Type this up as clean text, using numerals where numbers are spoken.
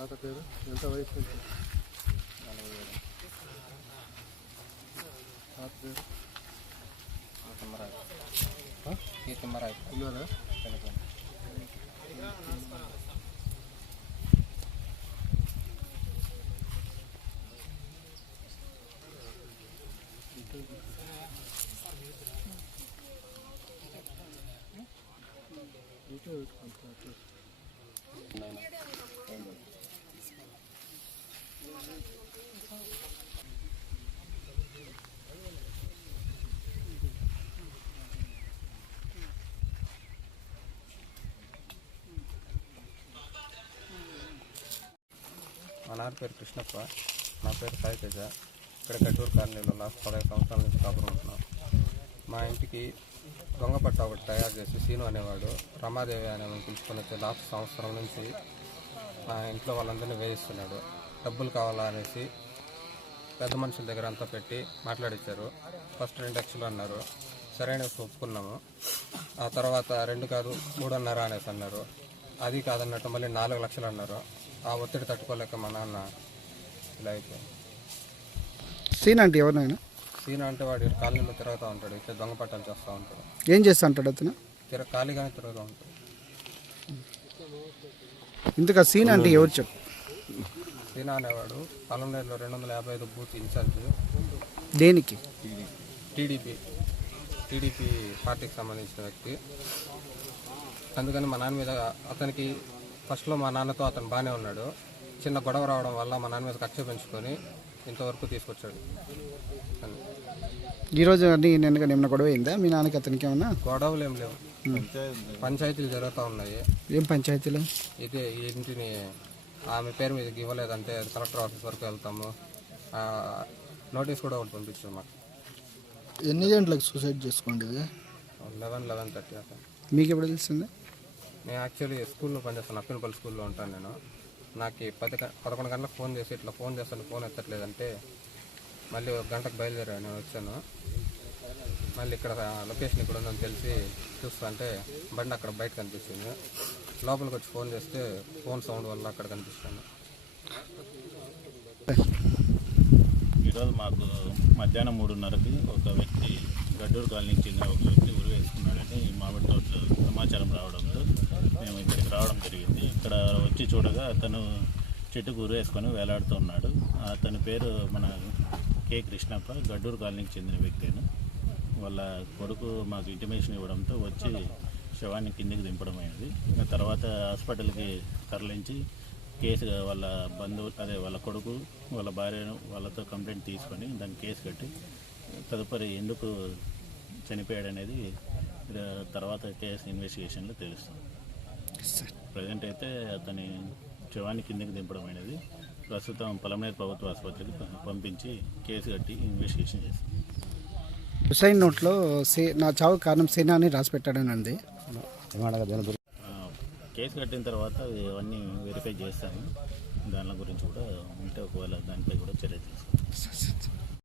తాత పేరు ఎంత వయసు నుంచి? 47. తాత పేరు కీర్తిమరాయ్ ఉన్నారా? మా నాన్న పేరు కృష్ణప్ప, నా పేరు సాయి తేజ. ఇక్కడ గట్టూరు కాలనీలో లాస్ట్ 15 సంవత్సరాల నుంచి కాపురం ఉంటున్నాం. మా ఇంటికి దొంగ పట్ట ఒకటి తయారు చేసి సీను అనేవాడు రమాదేవి అనే పిలుచుకొని వచ్చి లాస్ట్ సంవత్సరం నుంచి మా ఇంట్లో వాళ్ళందరినీ వేయిస్తున్నాడు. డబ్బులు కావాలా అనేసి పెద్ద మనుషుల దగ్గర అంతా పెట్టి మాట్లాడించారు. ఫస్ట్ 2 లక్షలు అన్నారు, సరైన ఒప్పుకున్నాము. ఆ తర్వాత 2 కాదు 3.5 అనేసి అన్నారు. అది కాదన్నట్టు మళ్ళీ 4 లక్షలు అన్నారు. ఆ ఒత్తిడి తట్టుకోలేక మా నాన్న ఇలా అయిపోయింది. సీన్ అంటే ఎవరినైనా? సీన్ అంటే వాడు కాలనీలో తిరుగుతూ ఉంటాడు, ఇక్కడ దొంగ పట్టాలు చేస్తూ ఉంటాడు. ఏం చేస్తూ ఉంటాడు అతను? ఖాళీగానే తిరుగుతూ ఉంటాడు. ఇంతకు సీన్ అంటే ఎవరు చెప్పు? సీనా అనేవాడు పలంనేరులో 255 బూత్ ఇన్ఛార్జ్. దేనికి? టీడీపీ పార్టీకి సంబంధించిన వ్యక్తి. అందుకని మా నాన్న మీద అతనికి ఫస్ట్లో మా నాన్నతో అతను బాగానే ఉన్నాడు. చిన్న గొడవ రావడం వల్ల మా నాన్న మీద కక్ష పెంచుకొని ఇంతవరకు తీసుకొచ్చాడు. ఈరోజు నిన్న గొడవ అయిందా మీ నాన్నకి అతనికి? ఏమన్నా గొడవలు ఏం లేవు, పంచాయతీలు జరుగుతూ ఉన్నాయి. ఏం పంచాయతీలు? ఇదే ఈ ఇంటిని ఆమె పేరు మీద ఇవ్వలేదంటే కలెక్టర్ ఆఫీస్ వరకు వెళ్తాము. నోటీస్ కూడా ఒకటి పంపించాము. మాకు ఎన్ని గంటలకు సూసైడ్ చేసుకోండి? 11-11:30 అతను. మీకు ఎప్పుడు తెలిసింది? నేను యాక్చువల్లీ స్కూల్లో పనిచేస్తాను, అప్పినపల్లి స్కూల్లో ఉంటాను నేను. నాకు 11 గంటలకు ఫోన్ చేసి ఇట్లా ఫోన్ చేస్తాను, ఫోన్ ఎత్తట్లేదంటే మళ్ళీ 1 గంటకు బయలుదేరాను. నేను వచ్చాను, మళ్ళీ ఇక్కడ లొకేషన్ ఇక్కడ ఉందని తెలిసి చూస్తా అంటే బండి అక్కడ బయట కనిపిస్తుంది. లోపలికి వచ్చి ఫోన్ చేస్తే ఫోన్ సౌండ్ వల్ల అక్కడ కనిపిస్తాను. ఈరోజు మాకు మధ్యాహ్నం 3:30కి ఒక వ్యక్తి గడ్డూరు కాలనీకి చెందిన ఒక వ్యక్తి ఉరి వేసుకున్నాడని మామిడి తోటలో సమాచారం రావడంతో మేము ఇక్కడికి రావడం జరిగింది. ఇక్కడ వచ్చి చూడగా అతను చెట్టుకు ఉరి వేసుకొని వేలాడుతూ ఉన్నాడు. అతని పేరు మన కె కృష్ణప్ప, గడ్డూరు కాలనీకి చెందిన వ్యక్తిను. వాళ్ళ కొడుకు మాకు ఇంటిమేషన్ ఇవ్వడంతో వచ్చి శవాన్ని కిందికి దింపడం అయింది. తర్వాత హాస్పిటల్కి తరలించి కేసు వాళ్ళ బంధువులు అదే వాళ్ళ కొడుకు వాళ్ళ భార్యను వాళ్ళతో కంప్లైంట్ తీసుకొని దాన్ని కేసు కట్టి తదుపరి ఎందుకు చనిపోయాడనేది తర్వాత కేసు ఇన్వెస్టిగేషన్లో తెలుస్తుంది. ప్రజెంట్ అయితే అతని శవాన్ని కిందికి దింపడం అనేది ప్రస్తుతం పలమనేరు ప్రభుత్వ ఆసుపత్రికి పంపించి కేసు కట్టి ఇన్వెస్టిగేషన్ చేస్తుంది. సూసైడ్ నోట్లో నా చావు కారణం సేనా అని రాసి పెట్టాడని అంది. కేసు కట్టిన తర్వాత ఇవన్నీ వెరిఫై చేస్తాము. దాని గురించి కూడా ఉంటే ఒకవేళ దానిపై